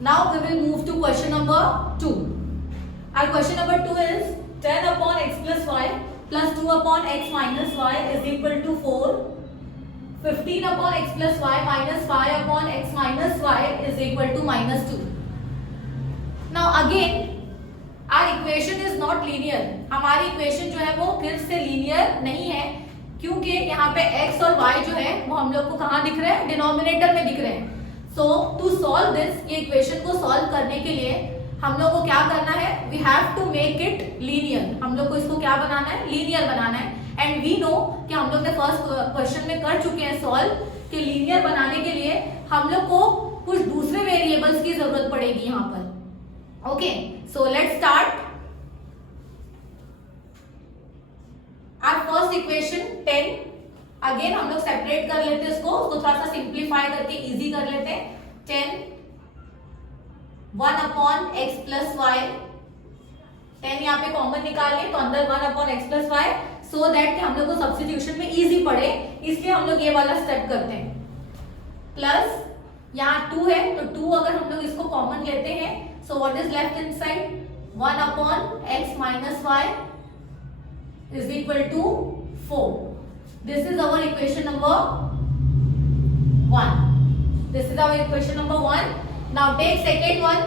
Now we will move to question number 2. Our question number 2 is 10 upon x plus y plus 2 upon x minus y is equal to 4. 15 upon x plus y minus 5 upon x minus y is equal to minus 2. Now again our equation is not linear. हमारी equation जो है वो फिर से linear नहीं है, क्योंकि यहाँ पे x और y जो है वो हम लोग को कहाँ दिख रहे हैं, डिनोमिनेटर में दिख रहे हैं. So to solve this, ये इक्वेशन को सॉल्व करने के लिए हम लोग को क्या करना है, we have to make it linear. हम लोग को इसको क्या बनाना है, लीनियर बनाना है. एंड वी नो कि हम लोग ने फर्स्ट क्वेश्चन में कर चुके हैं सॉल्व कि लीनियर बनाने के लिए हम लोग को कुछ दूसरे वेरिएबल्स की जरूरत पड़ेगी यहाँ पर. Okay, so let's start. Our first equation 10. Again हम लोग सेपरेट कर लेते हैं उसको थोड़ा सा सिंप्लीफाई करके इजी कर लेते हैं. 10 1 अपॉन x प्लस वाई. 10 यहाँ पे कॉमन निकाल लें तो अंदर 1 upon x plus Y, so that हम लोग को सब्स्टिट्यूशन में इजी पड़े, इसलिए हम लोग ये वाला स्टेप करते हैं. प्लस यहाँ 2 है तो 2 अगर हम लोग इसको कॉमन लेते हैं, so what is left inside, 1 upon x minus y is equal to 4. This is our equation number 1. This is our equation number 1. Now take second one.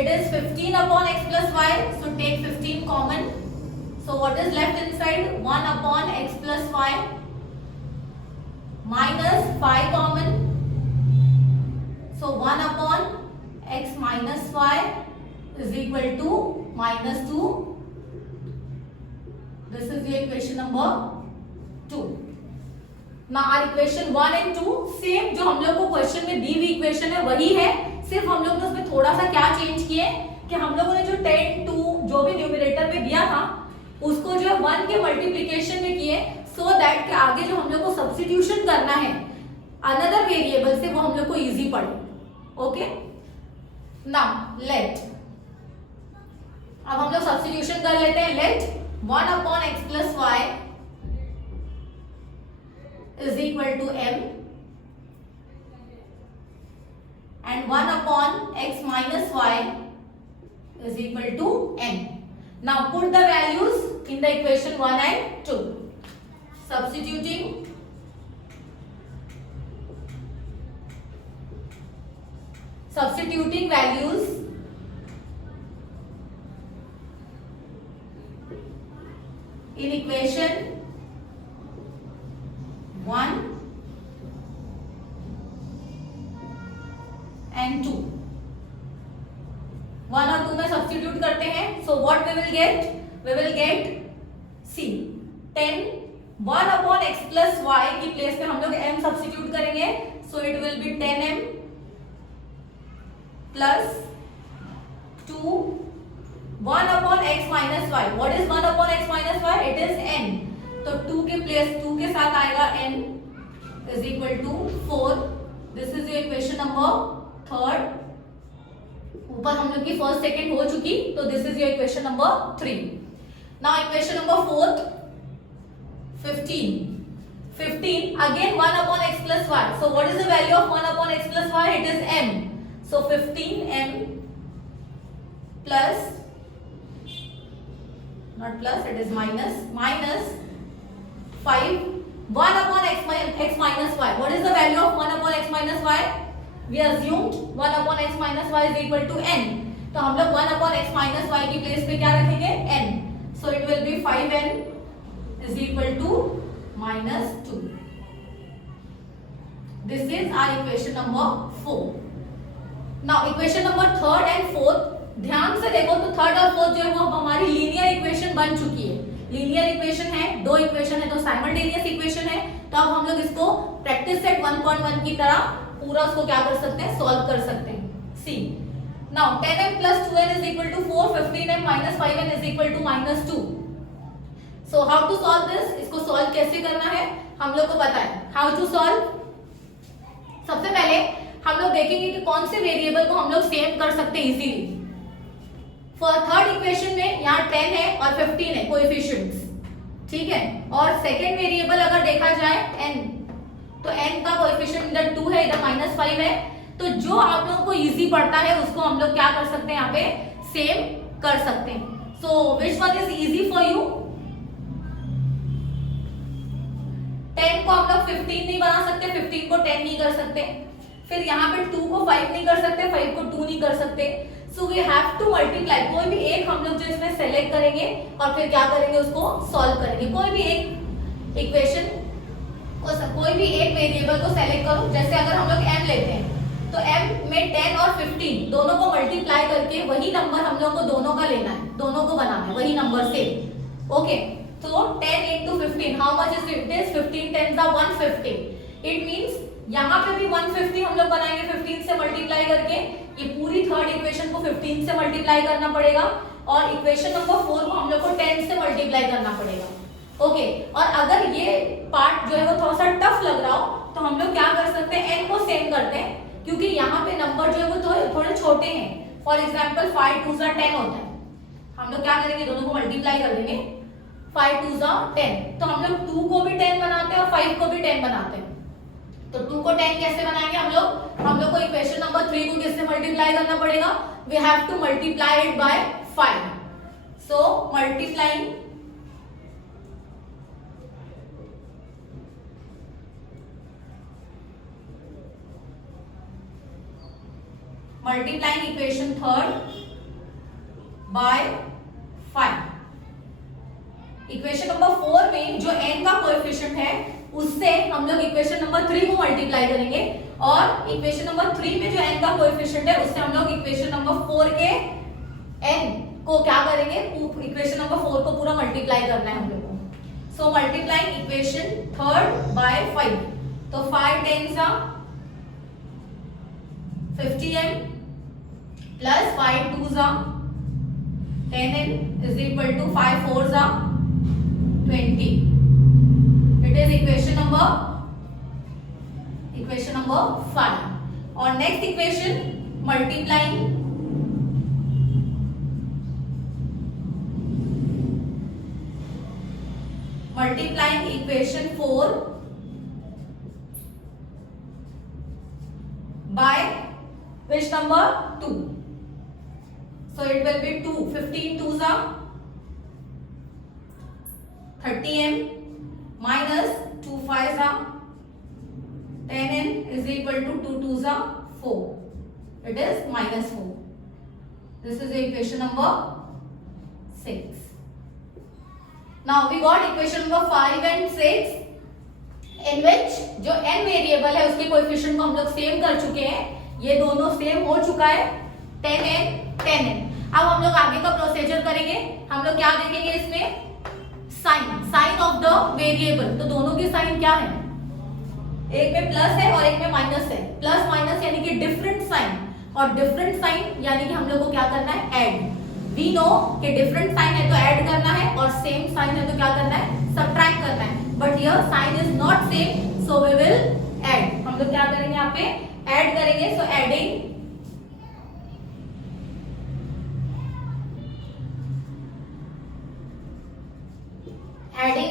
It is 15 upon x plus y. So take 15 common. So what is left inside? 1 upon x plus y minus 5 common. So 1 upon x minus y is equal to minus 2. This is the equation number 2. Now our equation 1 and 2 same जो हम लोग को question में दी हुई equation है वही है, सिर्फ हम लोग ने उसमें थोड़ा सा क्या चेंज किए कि हम लोगों ने जो 10 2 जो भी न्यूमरेटर में दिया था उसको जो है 1 के मल्टीप्लिकेशन में किए, सो दैट कि आगे जो हम लोग को सब्स्टिट्यूशन करना है अनदर वेरिएबल से वो हम लोग को इजी पड़े. ओके, नाउ लेट, अब हम लोग सब्स्टिट्यूशन कर लेते हैं. Let 1 upon x plus y is equal to m and 1 upon x minus y is equal to n. Now put the values in the equation 1 and 2. Substituting values in equation 1 and 2. 1 और 2 में substitute करते हैं. So what we will get, we will get see 10 1 upon x plus y की place में हम लोग m substitute करेंगे, so it will be 10m plus 2 1 upon x minus y. What is 1 upon x minus y, it is n. तो 2 के place 2 के साथ आएगा n is equal to 4. This is your equation number 3. ऊपर हम लोग की फर्स्ट सेकंड हो चुकी, तो this is your equation number 3. Now equation number 4 15 again 1 upon x plus Y. So what is the value of 1 upon x plus y, it is m. So 15m plus, not plus, it is minus 5 1 upon x minus y. What is the value of 1 upon x minus y? We assumed 1 upon x minus y is equal to n. तो हम लोग 1 upon x minus y की place पे क्या रखेंगे, n. So it will be 5n is equal to minus 2. This is our equation number 4. Now equation number 3rd and 4th, ध्यान से देखो तो थर्ड और फोर्थ जो है वो हमारी लीनियर इक्वेशन बन चुकी है. लीनियर इक्वेशन है, दो इक्वेशन है तो साइमल्टेनियस इक्वेशन है. तो अब हम लोग इसको प्रैक्टिस सेट 1.1 की तरह पूरा उसको क्या कर सकते हैं, सॉल्व कर सकते हैं. सी now 10m plus 2n is equal to 4, 15m minus 5n is equal to minus 2. So how to solve this? इसको सॉल्व कैसे करना है हम लोग को पता है. हाउ टू सॉल्व, सबसे पहले हम लोग देखेंगे कि कौन से वेरिएबल को हम लोग सेम कर सकते हैं इजीली. फॉर थर्ड इक्वेशन में यहाँ 10 है और 15 है कोएफिशिएंट्स, ठीक है. और सेकेंड वेरिएबल अगर देखा जाए n, तो n का कोएफिशिएंट इधर 2 है, इधर -5 है. तो जो आप लोगों को इजी पड़ता है उसको हम लोग क्या कर सकते हैं, यहाँ पे सेम कर सकते हैं. So which one is easy for you? 10 को हम लोग 15 नहीं बना सकते, 15 को 10 नहीं कर सकते. फिर यहाँ पे 2 को 5 नहीं कर सकते, 5 को 2 नहीं कर सकते. So we have to multiply. कोई भी एक हम लोग जो इसमें सेलेक्ट करेंगे और फिर क्या करेंगे, उसको सॉल्व करेंगे. कोई भी एक इक्वेशन को, कोई भी एक वेरिएबल को सेलेक्ट करो. जैसे अगर हम लोग m लेते हैं तो m में 10 और 15 दोनों को मल्टीप्लाई करके वही नंबर हम लोग को दोनों का लेना है, दोनों को बनाना है वही नंबर से. ओके, तो 10 into 15 how much is it? It is 15 10s are 150. It means यहाँ पे भी 150 हम लोग बनाएंगे 15 से मल्टीप्लाई करके. ये पूरी थर्ड इक्वेशन को 15 से मल्टीप्लाई करना पड़ेगा और इक्वेशन नंबर 4 को हम लोग को 10 से मल्टीप्लाई करना पड़ेगा. ओके, और अगर ये पार्ट जो है वो थोड़ा सा टफ लग रहा हो तो हम लोग क्या कर सकते हैं, n को सेम करते हैं क्योंकि यहाँ पे नंबर जो है वो थोड़े छोटे हैं. फॉर एग्जाम्पल 5 2s are 10 होता है. हम लोग क्या करेंगे, दोनों को मल्टीप्लाई कर देंगे. 5 2s are 10. तो हम लोग 2 को भी 10 बनाते हैं और 5 को भी 10 बनाते हैं. तो 2 को 10 कैसे बनाएंगे हम लोग को इक्वेशन नंबर 3 को किससे मल्टीप्लाई करना पड़ेगा, we have to multiply it by 5. So multiplying equation third by 5. Equation number 4 में जो n का कोएफिशिएंट है उससे हम लोग इक्वेशन नंबर 3 को मल्टीप्लाई करेंगे और इक्वेशन नंबर 3 में जो n का कोएफिशिएंट है उससे हम लोग इक्वेशन नंबर 4 के n को क्या करेंगे, इक्वेशन नंबर 4 को पूरा मल्टीप्लाई करना है हम लोग को. सो मल्टीप्लाइंग इक्वेशन थर्ड बाय 5. तो 5 10s are 50m plus 5 2s are 10n is equal to 5 4s are 20. It is equation number 5. और next equation multiplying equation 4 by which number 2. So it will be 2. 15 2s are 30m minus 2 5s are 10n is equal to 2 2s are 4. It is minus 4. This is equation number 6. Now we got equation number 5 and 6 in which जो n variable है उसके coefficient को हम लोग same कर चुके हैं. ये दोनों सेम हो चुका है 10n 10n. अब हम लोग आगे का प्रोसीजर करेंगे. हम लोग क्या देखेंगे इसमें, साइन ऑफ द वेरिएबल. तो दोनों की साइन क्या है, एक में प्लस है और एक में माइनस है. प्लस माइनस यानी कि डिफरेंट साइन और डिफरेंट साइन यानी कि हम लोग को क्या करना है, ऐड. वी नो कि डिफरेंट साइन है तो ऐड करना है और सेम साइन है तो क्या करना है, सब्ट्रैक्ट करना है. But here sign is not same so we will add. हम लोग क्या करेंगे, यहाँ पे ऐड करेंगे. So adding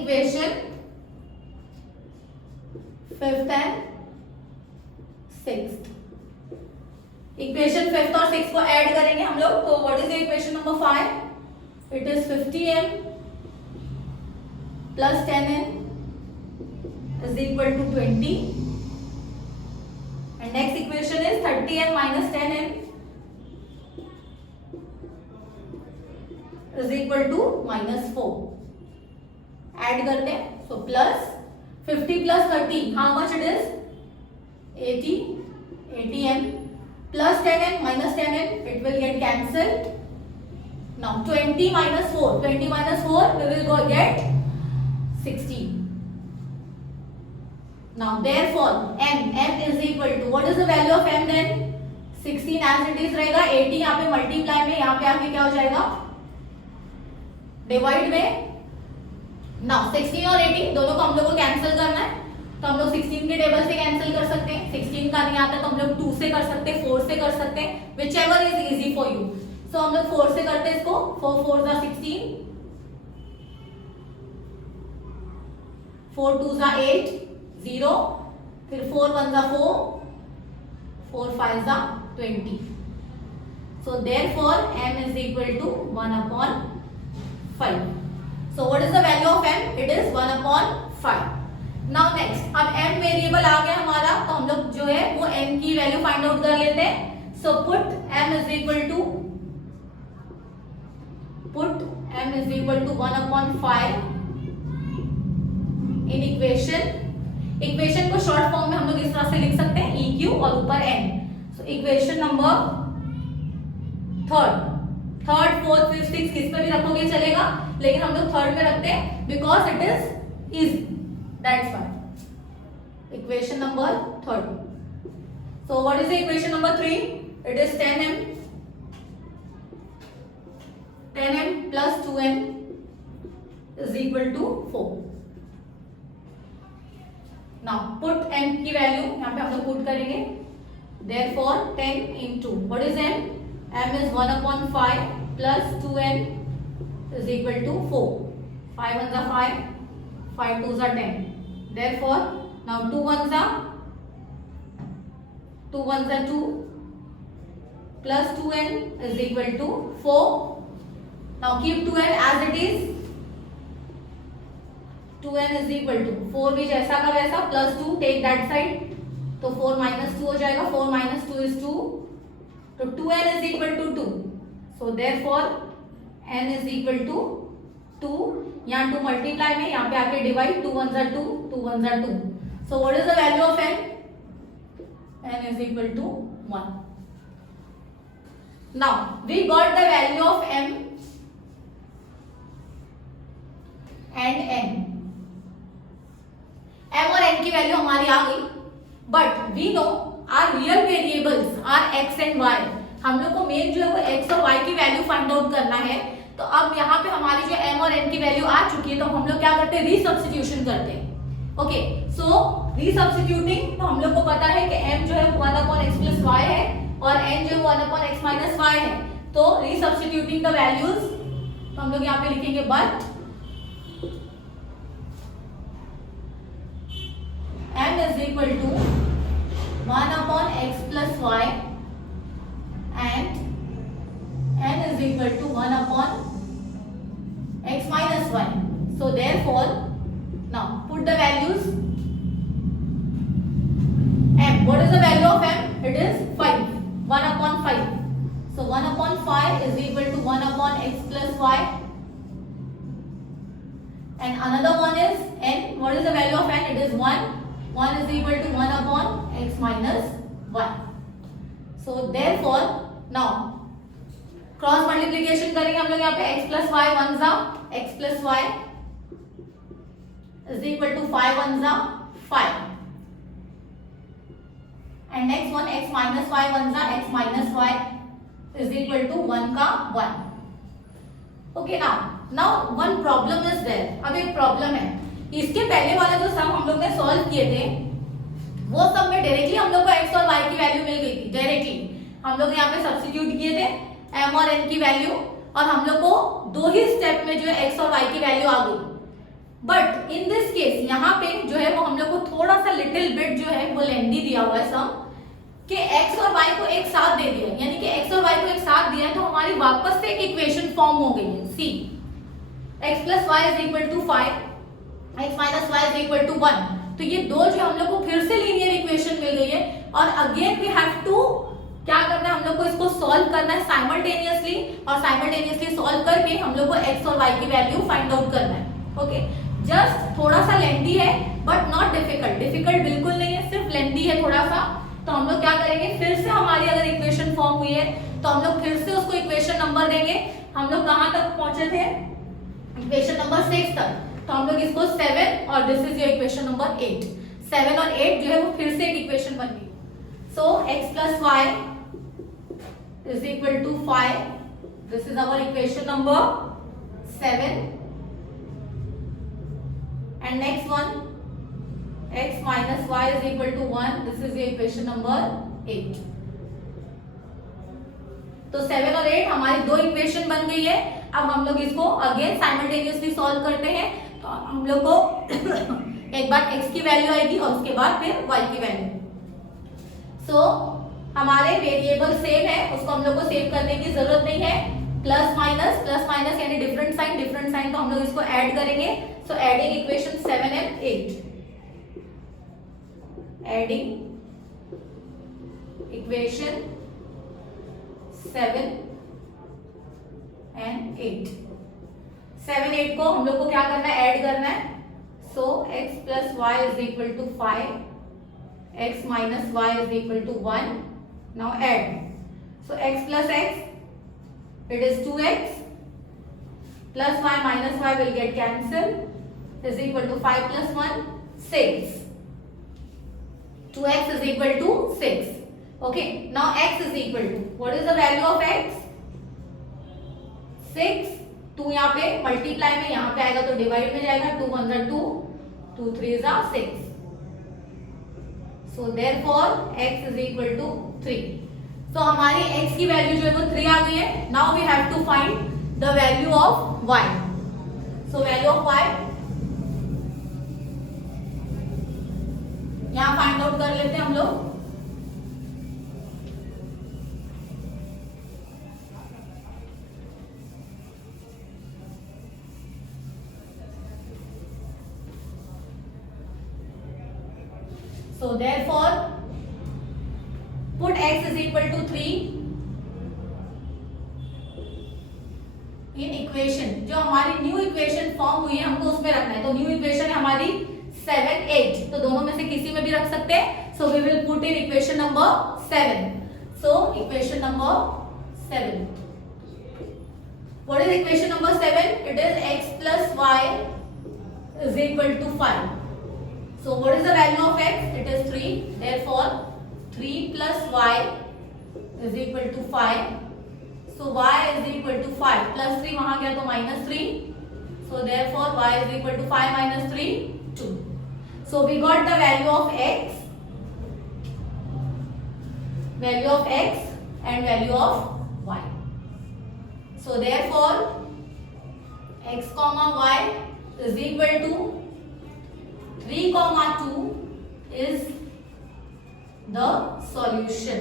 equation 5th and 6th. Equation 5th और 6th को ऐड करेंगे हम लोग. तो what is equation number 5? It is 50m plus 10n is equal to 20 and next equation is 30n minus 10n is equal to minus 4. Add करते हैं. So plus 50 plus 30 how much it is, 80m plus 10n minus 10n it will get cancelled. Now 20 minus 4 we will go get 16. Now therefore m is equal to, what is the value of m then, 16 as it is रहेगा. 80 यहाँ पे multiply में, यहाँ पे आके क्या हो जाएगा, डिवाइड में. नाउ 16 और 80 दोनों को हम लोग को कैंसिल करना है. तो हम लोग 16 के टेबल से कैंसिल कर सकते हैं. 16 का नहीं आता तो हम लोग 2 से कर सकते हैं, 4 से कर सकते हैं, whichever is easy for you. So हम लोग 4 से करते हैं इसको. 4 4s are 16, 4 2s are 8 0, फिर 4 1s are 4, 4 5 जा 20. So therefore m is equal to 1 upon 5. So what is the value of m? It is 1 upon 5. Now next, अब m variable आ गया हमारा, तो हम लोग जो है वो m की वैल्यू फाइंड आउट कर लेते हैं. So put m is equal to 1 upon 5 in equation को शॉर्ट फॉर्म में हम लोग इस तरह से लिख सकते हैं EQ और ऊपर n. So equation number third fourth fifth six किस पे भी रखोगे चलेगा, लेकिन हम लोग थर्ड में रखते हैं because it is easy, that's why. Equation number third. So what is the equation number 3? It is 10m plus 2n is equal to 4. Now put m की वैल्यू यहाँ पे हम लोग पुट करेंगे. Therefore 10 into what is m? m is 1 upon 5 plus 2n is equal to 4. 5 ones are 5, 5 twos are 10. Therefore now 2 ones are 2 plus 2n is equal to 4. Now keep 2n as it is. 2n is equal to 4 भी जैसा का वैसा plus 2 take that side, तो 4 minus 2 हो जाएगा. 4 minus 2 is 2, तो 2n is equal to 2. So therefore n is equal to 2. यहाँ 2 multiply में यहाँ पे आके divide, 2 ones are 2, 2 ones are 2. So what is the value of n? n is equal to 1. Now we got the value of m and n. m और n की value हमारी आ गई, but we know our real variables are x and y. हम लोग को main जो है वो x और y की वैल्यू फाइंड आउट करना है. तो अब यहाँ पे हमारी जो m और n की वैल्यू आ चुकी है, तो हम लोग क्या करते हैं, रीसब्स्टिट्यूशन करते हैं. ओके, सो रीसब्स्टिट्यूटिंग, तो हम लोग को पता है कि m जो है 1 upon x plus y है और n जो है 1 upon x minus y है. तो रीसब्स्टिट्यूटिंग द वैल्यूज, तो हम लोग यहाँ पे लिखेंगे but m is equal to 1 upon x plus y and n is equal to 1 upon x minus y. So therefore now put the values. m, what is the value of m? It is 5, 1 upon 5. So 1 upon 5 is equal to 1 upon x plus y, and another one is n. What is the value of n? It is 1. 1 is equal to 1 upon x minus 1. So therefore now cross multiplication करेंगे हम लोग यहाँ पे x plus y 1 जा x plus y is equal to 5 1 जा 5, and next one x minus y 1 जा x minus y is equal to 1 का 1. Okay, now one problem is there. अब एक प्रॉब्लम है. इसके पहले वाला जो सम हम लोग ने सॉल्व किए थे, वो सम में डायरेक्टली हम लोग को x और y की वैल्यू मिल गई थी. डायरेक्टली हम लोग यहाँ पे सब्स्टिट्यूट किए थे m और n की वैल्यू, और हम लोग को दो ही स्टेप में जो है x और y की वैल्यू आ गई. बट इन दिस केस यहाँ पे जो है वो हम लोग को थोड़ा सा लिटिल बिट जो है वो लेंदी दिया हुआ है सम, कि x और y को एक साथ दे दिया, यानी कि x और y को एक साथ दिया, तो हमारी वापस से एक इक्वेशन फॉर्म हो गई है. सी x plus y is equal to 5, x minus y is equal to 1. तो ये दो जो हम लोग को फिर से लीनियर इक्वेशन मिल गई है, और अगेन वी हैव टू क्या करना है, हम लोग को इसको सॉल्व करना है साइमल्टेनियसली, और साइमल्टेनियसली सॉल्व करके हम लोग को x और y की वैल्यू फाइंड आउट करना है. ओके, जस्ट थोड़ा सा लेंथी है बट नॉट डिफिकल्ट. डिफिकल्ट बिल्कुल नहीं है, सिर्फ लेंथी है थोड़ा सा. तो हम लोग क्या करेंगे, फिर से हमारी अगर इक्वेशन फॉर्म हुई है तो हम लोग फिर से उसको इक्वेशन नंबर देंगे. हम लोग कहाँ तक पहुंचे थे, इक्वेशन नंबर 6 तक. तो हम लोग इसको 7 और this is your equation number 8. 7 और 8 जो है वो फिर से एक इक्वेशन बन गई. सो x plus y is equal to 5. This is our equation number 7. And next one, x minus y is equal to 1. This is your equation number 8. तो 7 और 8 हमारी दो इक्वेशन बन गई है. अब हम लोग इसको अगेन साइमल्टेनियसली सॉल्व करते हैं. तो हम लोग को एक बार x की वैल्यू आएगी और उसके बाद फिर y की वैल्यू. सो हमारे वेरिएबल सेम है, उसको हम लोग को सेव करने की जरूरत नहीं है। प्लस माइनस यानी डिफरेंट साइन, तो हम लोग इसको ऐड करेंगे। So adding equation 7 and 8, adding equation 7 and 8, 7 8 को हम लोग को क्या करना है, ऐड करना है। सो x plus y is equal to 5, x minus y is equal to 1. Now add. So x plus x, it is 2x, plus y minus y will get cancelled, is equal to 5 plus 1, 6. 2x is equal to 6. Okay, now x is equal to, what is the value of x? 6. 2 यहाँ पे multiply में यहाँ पे आएगा तो divide में जाएगा, 2 1 2, 2 3 6. So therefore x is equal to 3. So हमारी x की वैल्यू जो है वो 3 आ गई है। Now we have to find the value of y. So value of y यहाँ फाइंड आउट कर लेते हैं हम लोग। So therefore put x is equal to 3 in equation, जो हमारी न्यू इक्वेशन फॉर्म हुई है हमको उसमें रखना है। तो न्यू इक्वेशन है हमारी 7 8, तो दोनों में से किसी में भी रख सकते हैं। So we will put in equation number 7. So equation number 7, what is equation number 7? It is x plus y is equal to 5. So what is the value of x? It is 3. Therefore 3 plus y is equal to 5. So y is equal to 5 plus 3 वहां गया तो minus 3. So therefore y is equal to 5 minus 3, 2. So we got the value of x and value of y. So therefore x comma y is equal to 3 comma 2 is the solution.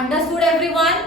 Understood everyone?